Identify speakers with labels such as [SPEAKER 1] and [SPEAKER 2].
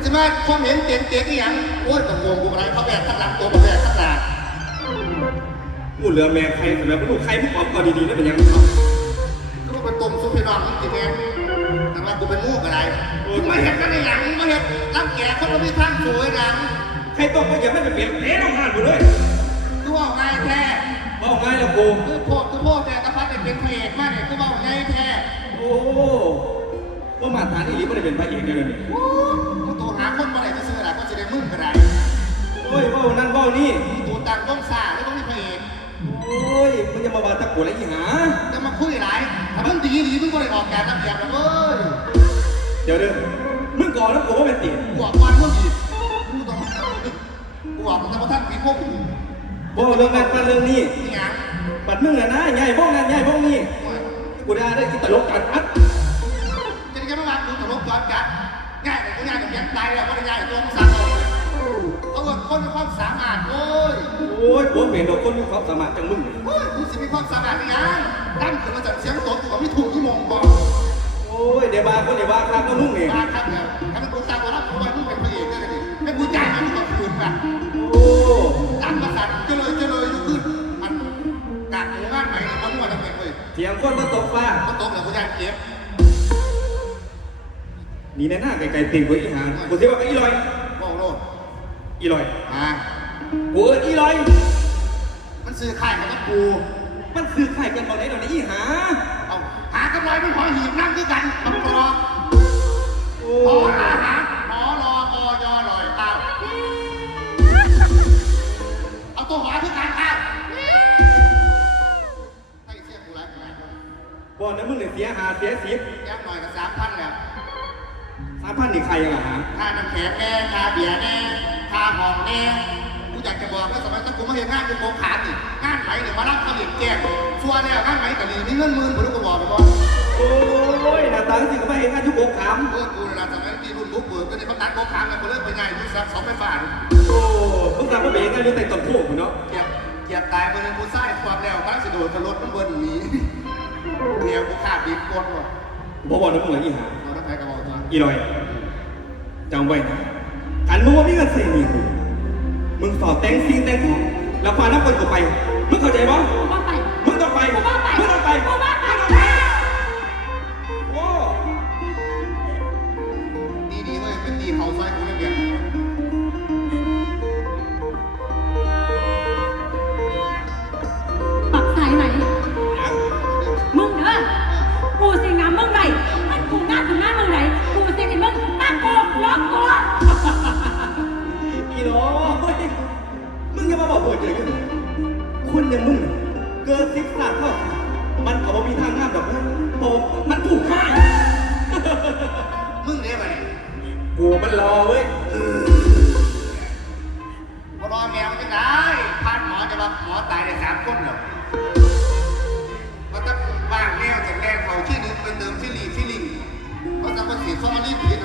[SPEAKER 1] จะมาความเห็นเตียงนี่ยังโอ้ยกับโกงกูอะไรเขาแบกข้างหลังตัวมาแบกข้างหลัง
[SPEAKER 2] กูเหลือแม่ใครแต่แล้วลูกใครพวกเอาดีๆได้เป็นยัง
[SPEAKER 1] ก็เป็นตุ่มซุปพี่น้องนี่สิแม่แต่ว่ากูเป็นงูอะไรไม่เห็นกันในหลังไม่เห็นรับแก่คนเราไม่ทั้งสวยหลัง
[SPEAKER 2] ใครตกก็อย่าไม่ไปเปลี่ยนเละต้องงานหมดเลย
[SPEAKER 1] ตัวเอาไงแท้
[SPEAKER 2] เอาไงล่ะกู
[SPEAKER 1] คือโพดแต่กระพัดเป็นพระเอกมากเนี่ยตัวเอาไงแท้
[SPEAKER 2] โอ้ว่ามาฐานอีหลีไม่ได้เป็นพระเอกเลยนี่
[SPEAKER 1] ตัวหาคนมาไหนจะซื้ออะไรก็จะได้มึงก็ได้
[SPEAKER 2] โอ้ยว่านั่นว่านี่
[SPEAKER 1] ตัวต่างต้องซาแล้วต้องมีพระเอก
[SPEAKER 2] โอ้ยมึงจะมาบาตะกุอะไรอีหา
[SPEAKER 1] จะมาคุยอะไรถ้ามึงดีมึงก็ได้ออกแกนรับแกนแล้วเว้ย
[SPEAKER 2] เดี๋ยวมึงก่อนแล้วกูว่าเป็นติ่ง
[SPEAKER 1] กูออกวันมึงอีกกูต้องกูออกแต่พอท่านผีพวก
[SPEAKER 2] บ่เรื่องนั้นปันเรื่องนี้
[SPEAKER 1] นี่ไง
[SPEAKER 2] ปัดมึงอะนะใหญ่บ้องนั้นใหญ่บ้องนี้กูได้กินตลกกันอัด
[SPEAKER 1] จะได้แค่ไม่มาดูตลกก่อนกันง่ายแต่ก็ง่ายแต่ยังตายแล้วก็ได้ง่ายตัวมึงสั่งเอาเลยคนมีความสามารถโอ้ย
[SPEAKER 2] กูเปลี่ยนดอกคนมีความสามารถจังมึง
[SPEAKER 1] กูสิมีความสามารถนี่ไงตั้งขึ้นมาจากเสียงตกตัวไม่ถูกที่มองบอก
[SPEAKER 2] เดี๋ยวบ้าคนเดี๋ยวบ้าครับก็มึงเอง
[SPEAKER 1] บ้าครับเนี่ยถ้ามันกูสร้างว่ารับกูไว้มึงเป็นพระเอกได้เลยให้กูจ่ายมันก่อนคืนกันตั้งมาสั่งเจริญอยู่ขึ้นมันกาดหมูงานใหม่เนี่ยมันมั่วทั้งเมืองเลย
[SPEAKER 2] เสียงคนมาตกฟ้า
[SPEAKER 1] ก็ตกแล้วกูจ่ายเก็บ
[SPEAKER 2] นี่ในหน้าไกลๆติ่งกูอีหางกูเสียว่าอีลอย
[SPEAKER 1] บอกโลด
[SPEAKER 2] อีลอยกูอีลอย
[SPEAKER 1] มันซื้อข่ายกับกู
[SPEAKER 2] มันคือไข่กันตอนไหนตอนนี้หา
[SPEAKER 1] เอาหากันลอยไม่พอหีบนั่งด้วยกันต้องรอพออาหารหมอรออยลอยเอาตัวหวาคือการข้าวให้เสียกูไร
[SPEAKER 2] บ่อนนั้นมึงเนี่ยเสียหาเสียสิบ
[SPEAKER 1] ยักหน่อยกับ3,000แล้ว
[SPEAKER 2] 3,000นี่ใครยังหา
[SPEAKER 1] ค่าน้ำแข็งแน่ค่าเบียร์แน่ค่าหอมแน่กูอยากจะบอกว่าสมัยตั้งกูมาเห็นงานกูโกงขาดนี่งานไหนเนี่ยมารับเขาเห็นแก่ชัวร์เนี่ยงานไหนแต่ดีมีเงินหมื่นผมรู้กูบอกไปก่อน
[SPEAKER 2] โอ้ยหน้าตาสิก็ไม่เห็นงานยุคโกงขาม
[SPEAKER 1] กูเวลาสมัยที่รุ่นบุกเบิกก็นี่เขาตัดโกงขามแล้วกูเลิกไปไงมึงสัก2 ไฟฟ้า
[SPEAKER 2] โอ้มึงทำมาเป็นงานยุ่งแต่ต้นคู่กูเนาะ
[SPEAKER 1] เกียบตายคนนึงกูไส้ความแล้วตั้งสิโดดทะลุมันเบิร์นหนีเมียกูขาดดิบกดว่ะ
[SPEAKER 2] บอกนะมึงเหรออีหา
[SPEAKER 1] เราต้องไปกับบอกตัว
[SPEAKER 2] อีลอยจำไว้นะขันมึงว่าพี่กันเสียงนี่มึงสอบแต่งซิงแต่งแล้วพาน้ำคนกูไปมึงเข้าใจมั้ยมึงต้องไปมึงต้องไปโอ้
[SPEAKER 1] ดีเว้ยเป็นดีเขาซอยกูเลยเบียด
[SPEAKER 3] ปักสายไหนมึงเด้อกูเสียงน้ำมึงไหนมันกูงานถึงงานมึงไหนกูเสียงไอ้มึงตะโกนล็อกตัว
[SPEAKER 2] อีโน่มึงอย่ามาบอกโหดเลยกันคนอย่างมึงเกิดซิกซาเข้ามันก็บ่มีทางงามดอกโตมันถูกฆ่า
[SPEAKER 1] มึงเนี่ยไป
[SPEAKER 2] กูมันรอเว้ย
[SPEAKER 1] กูรอแมวจะได้พานหมอจะมาหมอตายใน3 คนเหรอเพราะถ้าบ้านแมวจะแก้เขาที่นึงเป็นเดิมที่ลิงเพราะถ้าคนเสียฟอร์มาลีนผิด